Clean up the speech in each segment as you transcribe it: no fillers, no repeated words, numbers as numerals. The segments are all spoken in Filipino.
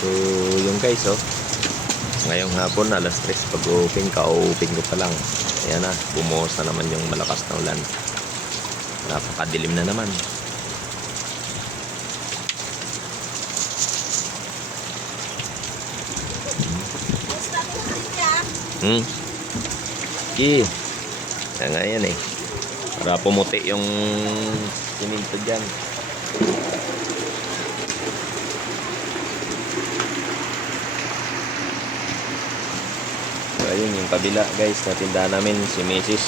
So yung guys, oh, ngayong hapon alas 3 pag-open ka-open ko pa lang, ayan na, bumuhos na naman yung malakas na ulan. Napakadilim na naman. Okay. Kaya nga yan eh, para pumuti yung siminto dyan. So ayun yung kabila guys, na tindahan namin, si Mrs.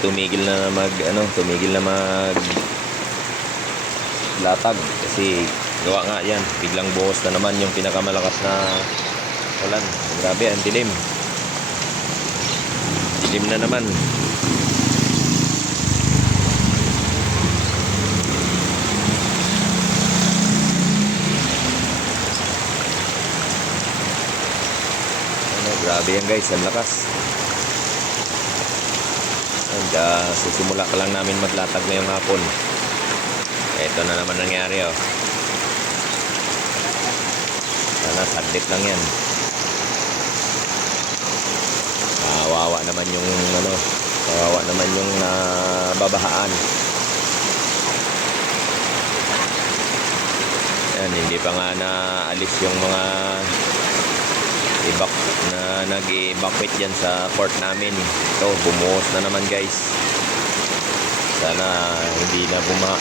Tumigil na tumigil na mag latag kasi gawa nga yan, biglang buhos na naman yung pinakamalakas na ulan. Grabe, ang dilim na naman. Grabe yan guys, ang lakas. And sisimula pa lang namin maglatag ngayong hapon. Ito na naman nangyari, oh. Sana saglit lang yan. Kawawa naman yung babahaan. Yan, hindi pa nga naalis yung mga nag-evacuate dyan sa port namin. Ito, bumuhos na naman guys. Sana hindi na bumaha.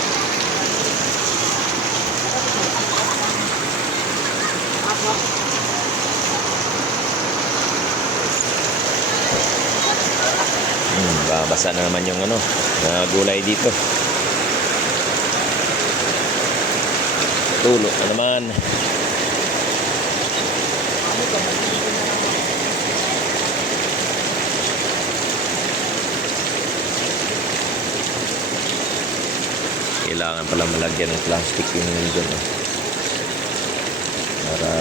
Babasa na naman yung gulay dito. Tulo na naman. Kailangan pala malagyan ng plastic yung dyan, para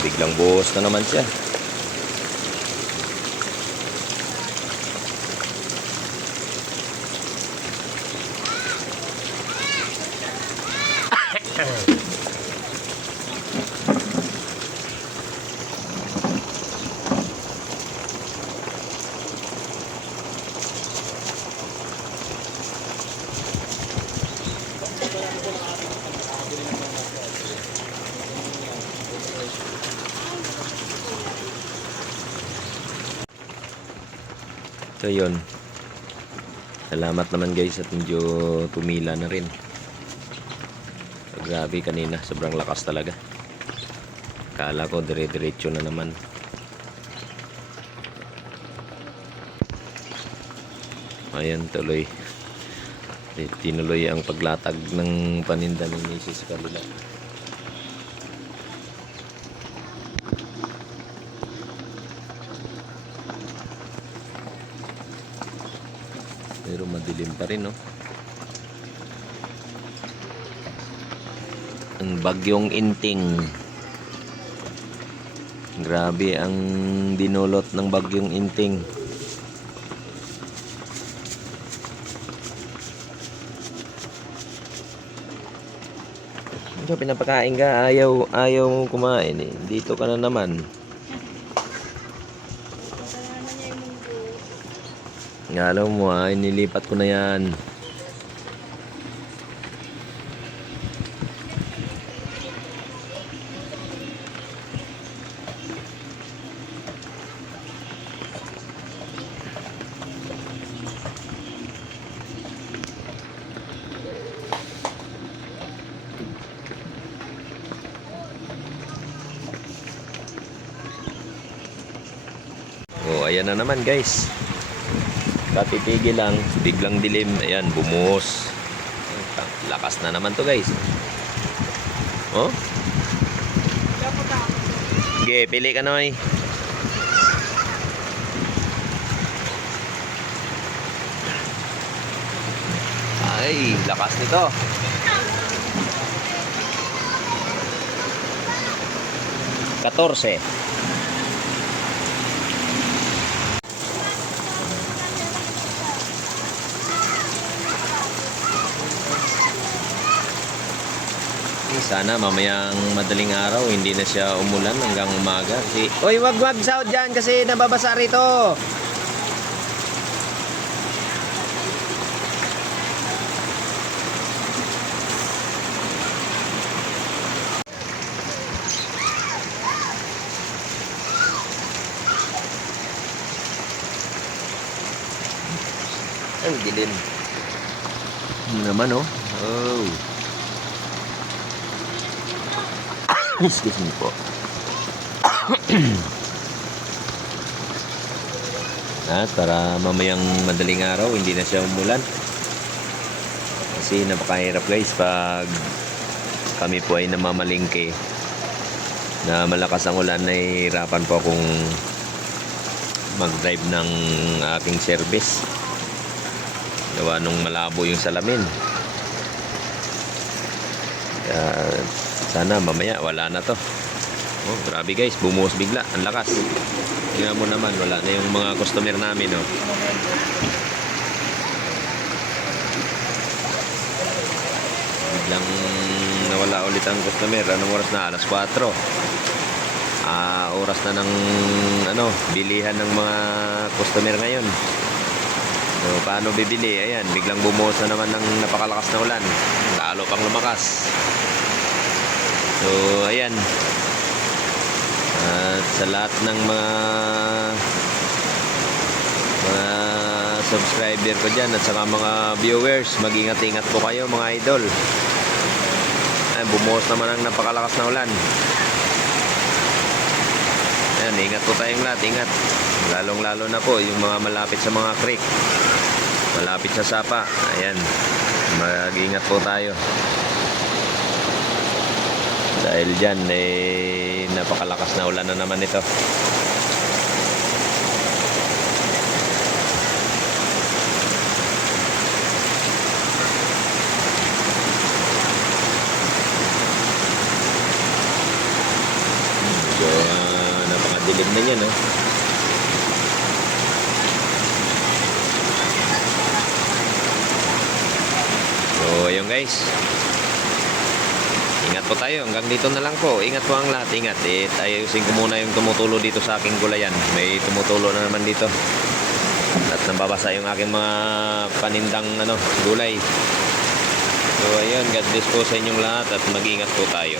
biglang buhos na naman siya. So yun, salamat naman guys at medyo tumila na rin. So, grabe kanina, sobrang lakas talaga. Kala ko dire-diretso na naman. Ayan, tuloy tinuloy ang paglatag ng paninda ng Mrs. Kabila. Pero madilim pa rin, no? Ang bagyong Inting. Grabe ang dinulot ng bagyong Inting. Ito, pinapakain ka, ayaw mong kumain eh. Dito ka na naman. Ngalaw mo nilipat ko na yan. Oh, ayan na naman guys. Katitigil lang, biglang dilim. Ayan, bumuhos. Lakas na naman to guys. Oh? Sige, pili ka na eh. Ay, lakas nito. 14. Sana mamayang madaling araw hindi na siya umulan hanggang umaga. Oy, wag sahod dyan kasi nababasa rito. Ang dilim. Naman oh. Oh. Excuse me po. Para mamayang madaling araw hindi na siya umulan. Kasi napakahirap guys pag kami po ay namamalingke na malakas ang ulan, nahihirapan po akong mag-drive ng aking service. Gawa nung malabo yung salamin. Sana mamaya wala na to. Oh, grabe guys, bumuhos bigla, ang lakas. Tingnan mo naman, wala na yung mga customer namin, oh. Biglang nawala ulit ang customer. Anong oras na? Alas 4. Oras na ng bilihan ng mga customer ngayon. So, paano bibili? Ayan, biglang bumuhos na naman ng napakalakas na ulan. Lalo pang lumakas. So, ayan. At sa lahat ng mga subscriber ko dyan at saka mga viewers, mag-ingat-ingat po kayo mga idol. Ayan, bumuhos naman ang napakalakas na ulan. Ayan, ingat po tayong lahat, ingat. Lalong-lalo na po yung mga malapit sa mga creek, malapit sa sapa. Ayan, mag-ingat po tayo. Dahil dyan, napakalakas na ulan na naman ito. So, napakadilim na yan, no? So, ayun guys. Ingat po tayo. Hanggang dito na lang po. Ingat po ang lahat. Ingat. Ayusin ko muna yung tumutulo dito sa aking gulayan. May tumutulo na naman dito. At nababasa yung aking mga panindang gulay. So, ayun. God bless po sa inyong lahat at mag-ingat po tayo.